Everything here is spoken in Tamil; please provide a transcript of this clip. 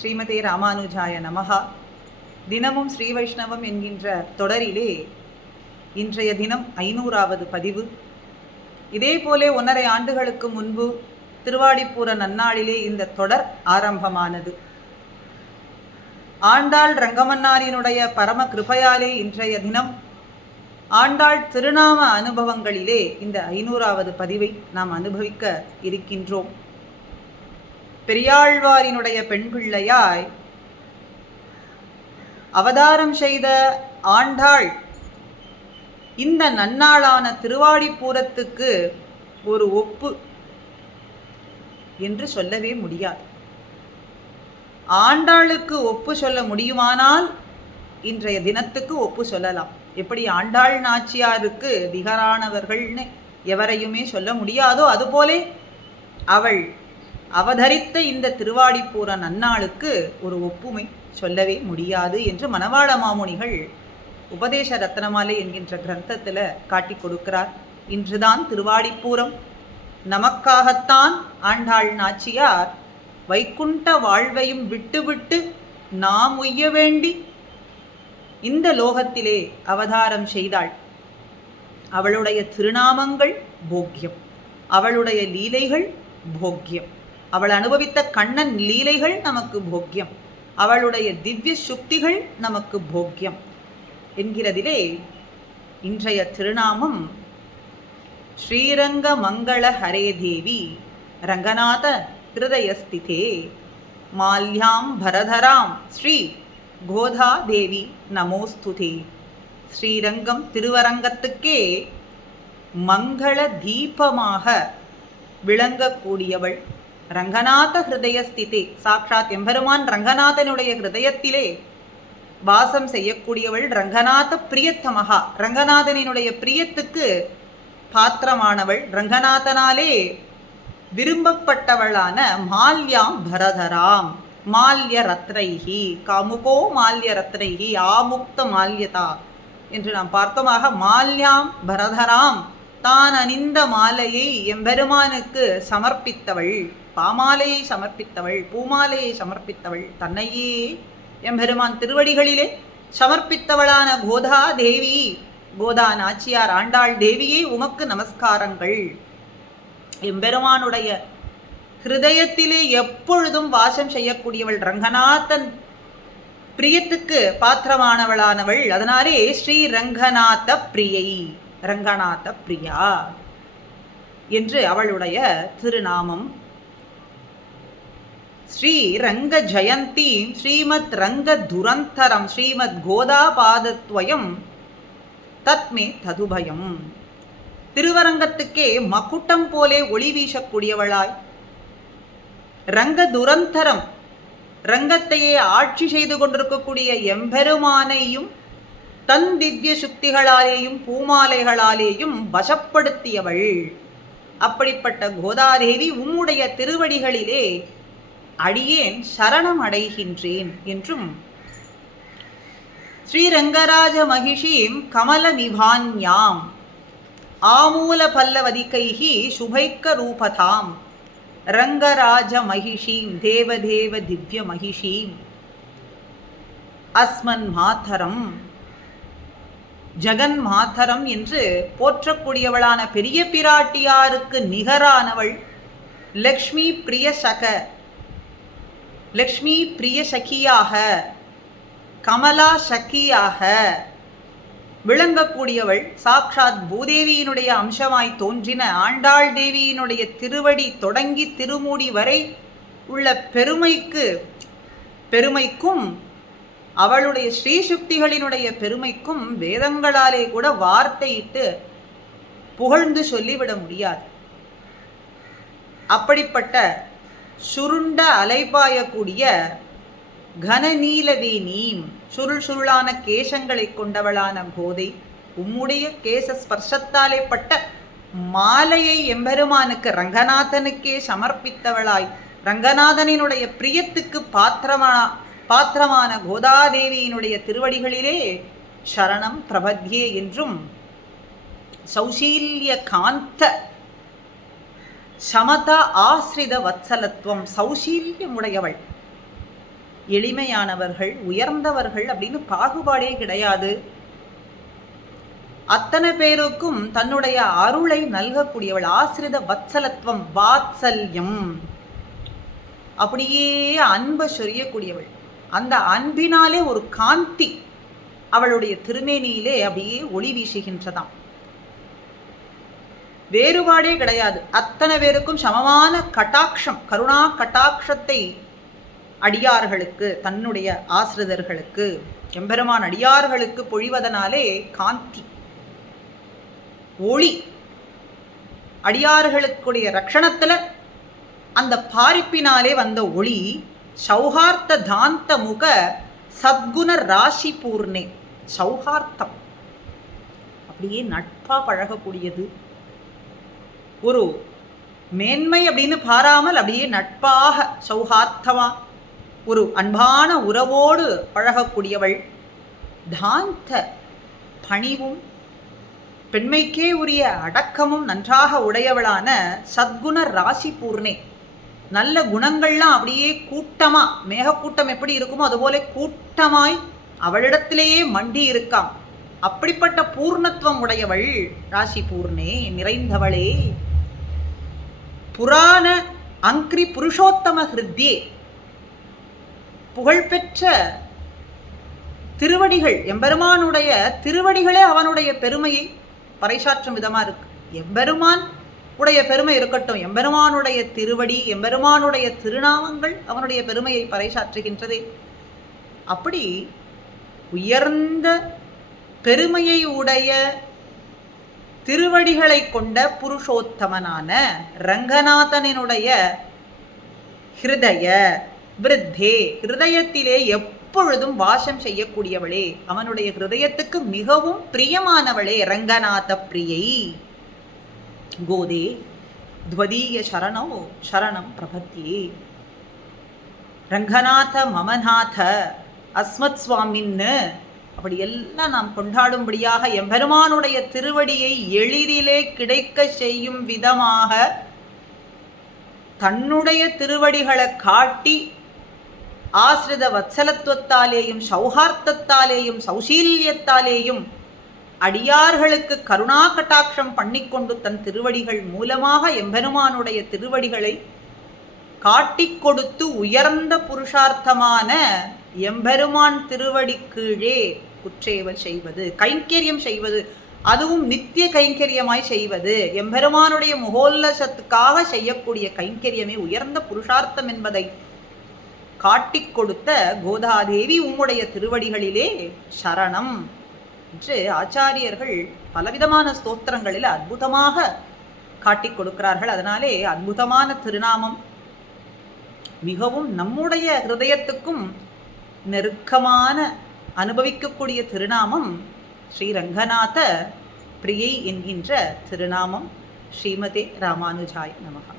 ஸ்ரீமதே ராமானுஜாய நமஹா. தினமும் ஸ்ரீ வைஷ்ணவம் என்கின்ற தொடரிலே இன்றைய தினம் 500வது பதிவு. இதே போலே 1.5 ஆண்டுகளுக்கு முன்பு திருவாடிப்பூர நன்னாளிலே இந்த தொடர் ஆரம்பமானது. ஆண்டாள் ரங்கமன்னாரினுடைய பரம கிருபையாலே இன்றைய தினம் ஆண்டாள் திருநாம அனுபவங்களிலே இந்த 500வது பதிவை நாம் அனுபவிக்க இருக்கின்றோம். பெரியாழ்வாரினுடைய பெண் பிள்ளையாய் அவதாரம் செய்த ஆண்டாள் இந்த நன்னாளான திருவாடிப்பூரத்துக்கு ஒரு ஒப்பு என்று சொல்லவே முடியாது. ஆண்டாளுக்கு ஒப்பு சொல்ல முடியுமானால் இன்றைய தினத்துக்கு ஒப்பு சொல்லலாம். எப்படி ஆண்டாள் நாச்சியாருக்கு நிகரானவர்கள்னு எவரையுமே சொல்ல முடியாதோ அதுபோலே அவள் அவதரித்த இந்த திருவாடிப்பூர நன்னாளுக்கு ஒரு ஒப்புமை சொல்லவே முடியாது என்று மணவாள மாமுனிகள் உபதேச ரத்னமாலை என்கின்ற கிரந்தத்தில் காட்டி கொடுக்கிறார். இன்றுதான் திருவாடிப்பூரம். நமக்காகத்தான் ஆண்டாள் நாச்சியார் வைகுண்ட வாழ்வையும் விட்டுவிட்டு நாம் உய்ய வேண்டி இந்த லோகத்திலே அவதாரம் செய்தாள். அவளுடைய திருநாமங்கள் போக்கியம், அவளுடைய லீலைகள் போக்கியம், அவள் அனுபவித்த கண்ணன் லீலைகள் நமக்கு போக்கியம், அவளுடைய திவ்ய சுக்திகள் நமக்கு போக்கியம் என்கிறதிலே இன்றைய திருநாமம் ஸ்ரீரங்க மங்கள ஹரே தேவி ரங்கநாத ஹிருதயஸ்திதே மால்யாம் பரதராம் ஸ்ரீ கோதா தேவி நமோஸ்துதே. ஸ்ரீரங்கம் திருவரங்கத்துக்கே மங்கள தீபமாக விளங்கக்கூடியவள் ரங்கநாத ஹிருதயஸ்திதே. சாக்ஷாத் எம்பெருமான் ரங்கநாதனுடைய ஹிருதயத்திலே வாசம் செய்யக்கூடியவள் ரங்கநாத பிரியத்தமகா. ரங்கநாதனினுடைய பிரியத்துக்கு பாத்திரமானவள், ரங்கநாதனாலே விரும்பப்பட்டவளான மால்யாம் பரதராம் மால்ய ரத்ரைஹி காமுகோ மால்ய ரத்ரைஹி ஆமுக்த மால்யதா என்று நாம் பார்த்தோமாக மால்யாம் பரதராம் தான் அணிந்த மாலையை எம்பெருமானுக்கு சமர்ப்பித்தவள், பாமாலையை சமர்ப்பித்தவள், பூமாலையை சமர்ப்பித்தவள், தன்னையே எம்பெருமான் திருவடிகளிலே சமர்ப்பித்தவளான கோதா தேவி, கோதா நாச்சியார் ஆண்டாள் தேவியே உமக்கு நமஸ்காரங்கள். எம்பெருமானுடைய ஹிருதயத்திலே எப்பொழுதும் வாசம் செய்யக்கூடியவள், ரங்கநாதன் பிரியத்துக்கு பாத்திரமானவளானவள். அதனாலே ஸ்ரீ ரங்கநாத பிரியை, ரங்கநாத பிரியா என்று அவளுடைய திருநாமம். ஸ்ரீ ரங்க ஜெயந்தி ஸ்ரீமத் ரங்க துரந்தரம் ஸ்ரீமத் கோதா பாதத்வயம் தத்மே ததுபயம். திருவரங்கத்துக்கே மக்குட்டம் போலே ஒளி வீசக்கூடியவளாய், ரங்க துரந்தரம் ரங்கத்தையே ஆட்சி செய்து கொண்டிருக்கக்கூடிய எம்பெருமானையும் தன் திவ்ய சுக்திகளாலேயும் பூமாலைகளாலேயும் வசப்படுத்தியவள். அப்படிப்பட்ட கோதாதேவி உம்முடைய திருவடிகளிலே அடியேன் சரணம் அடைகின்றேன் என்றும் ஸ்ரீரங்கராஜ மகிஷீம் கமல நிபான்யாம் ஆமூல பல்லவதிகைஹி சுபைக்க ரூபதாம் ரங்கராஜ மகிஷீம் தேவதேவ திவ்ய மகிஷீம் அஸ்மன் மாதரம் ஜெகன் மாதரம் என்று போற்றக்கூடியவளான பெரிய பிராட்டியாருக்கு நிகரானவள் லக்ஷ்மி பிரிய சக, லக்ஷ்மி பிரிய சகியாக, கமலா சகியாக விளங்கக்கூடியவள். சாக்ஷாத் பூதேவியினுடைய அம்சமாய் தோன்றின ஆண்டாள் தேவியினுடைய திருவடி தொடங்கி திருமூடி வரை உள்ள பெருமைக்கும் அவளுடைய ஸ்ரீசுக்திகளினுடைய பெருமைக்கும் வேதங்களாலே கூட வார்த்தையிட்டு புகழ்ந்து சொல்லிவிட முடியாது. அப்படிப்பட்ட சுருண்ட அலைபாயக்கூடிய கனநீலவேணி சுருள் சுருளான கேசங்களை கொண்டவளான கோதை உம்முடைய கேச ஸ்பர்ஷத்தாலே பட்ட மாலையை எம்பெருமானுக்கு ரங்கநாதனுக்கே சமர்ப்பித்தவளாய், ரங்கநாதனினுடைய பிரியத்துக்கு பாத்திரமான கோதாதேவியினுடைய திருவடிகளிலே சரணம் பிரபத்யே என்றும் சௌசீல்ய காந்த சமத ஆசிரித வத்சலத்துவம் சௌசீல்யமுடையவள். எளிமையானவர்கள், உயர்ந்தவர்கள் அப்படின்னு பாகுபாடே கிடையாது. அத்தனை பேருக்கும் தன்னுடைய அருளை நல்கக்கூடியவள். ஆசிரித வத்சலத்துவம், வாத்சல்யம், அப்படியே அன்பை சொரியக்கூடியவள். அந்த அன்பினாலே ஒரு காந்தி அவளுடைய திருமேனியிலே அப்படியே ஒளி வீசுகின்றதாம். வேறுபாடே கிடையாது. அத்தனை பேருக்கும் சமமான கட்டாட்சம், கருணா கட்டாட்சத்தை அடியார்களுக்கு, தன்னுடைய ஆசிரிதர்களுக்கு, எம்பெருமான் அடியார்களுக்கு பொழிவதனாலே காந்தி, ஒளி. அடியார்களுக்குடைய ரட்சணத்துல அந்த பாரிப்பினாலே வந்த ஒளி. சௌஹார்த்த தாந்த முக சத்குண ராசி பூர்ணே. சௌஹார்த்தம், அப்படியே நட்பா பழகக்கூடியது. ஒரு மேன்மை அப்படின்னு பாராமல் அப்படியே நட்பாக, சௌஹார்த்தமா, ஒரு அன்பான உறவோடு பழகக்கூடியவள். தாந்த, பணிவும் பெண்மைக்கே உரிய அடக்கமும் நன்றாக உடையவளான சத்குண ராசி பூர்ணே. நல்ல குணங்கள்லாம் அப்படியே கூட்டமா, மேகக்கூட்டம் எப்படி இருக்குமோ அதுபோல கூட்டமாய் அவளிடத்திலேயே மண்டி இருக்காம். அப்படிப்பட்ட பூர்ணத்துவம் உடையவள் ராசி பூர்ணே, நிறைந்தவளே. புராண அங்கிரி புருஷோத்தம ஹிருத்யே. புகழ்பெற்ற திருவடிகள், எம்பெருமானுடைய திருவடிகளே அவனுடைய பெருமையை பறைசாற்றும் விதமா இருக்கு. எம்பெருமான் உடைய பெருமை இருக்கட்டும், எம்பெருமானுடைய திருவடி, எம்பெருமானுடைய திருநாமங்கள் அவனுடைய பெருமையை பறைசாற்றுகின்றதே. அப்படி உயர்ந்த பெருமையை உடைய திருவடிகளை கொண்ட புருஷோத்தமனான ரங்கநாதனினுடைய ஹிருதய விருத்தே, ஹிருதயத்திலே எப்பொழுதும் வாசம் செய்யக்கூடியவளே, அவனுடைய ஹிருதயத்துக்கு மிகவும் பிரியமானவளே, ரங்கநாத பிரியை. கோதே துவதீய சரணோ சரணம் பிரபத்தியே. ரங்கநாத மமநாத அஸ்மத் சுவாமின்னு அப்படி எல்லாம் நாம் கொண்டாடும்படியாக எம்பெருமானுடைய திருவடியை எளிதிலே கிடைக்க செய்யும் விதமாக தன்னுடைய திருவடிகளை காட்டி ஆசிரித வத்சலத்துவத்தாலேயும் சௌஹார்த்தத்தாலேயும் சௌசீல்யத்தாலேயும் அடியார்களுக்கு கருணா கட்டாட்சம் பண்ணிக்கொண்டு தன் திருவடிகள் மூலமாக எம்பெருமானுடைய திருவடிகளை காட்டிக் கொடுத்து உயர்ந்த புருஷார்த்தமான எம்பெருமான் திருவடி கீழே குற்றேவல் செய்வது, கைங்கரியம் செய்வது, அதுவும் நித்திய கைங்கரியமாய் செய்வது, எம்பெருமானுடைய முகோல்லசத்துக்காக செய்யக்கூடிய கைங்கரியமே உயர்ந்த புருஷார்த்தம் என்பதை காட்டிக் கொடுத்த கோதாதேவி உம்முடைய திருவடிகளிலே சரணம் என்று ஆச்சாரியர்கள் பலவிதமான ஸ்தோத்திரங்களில் அற்புதமாக காட்டிக் கொடுக்கிறார்கள். அதனாலே அற்புதமான திருநாமம், மிகவும் நம்முடைய ஹிருதயத்துக்கும் நெருக்கமான அனுபவிக்கக்கூடிய திருநாமம் ஸ்ரீரங்கநாத பிரியை என்கின்ற திருநாமம். ஸ்ரீமதே ராமானுஜாய் நமஹ.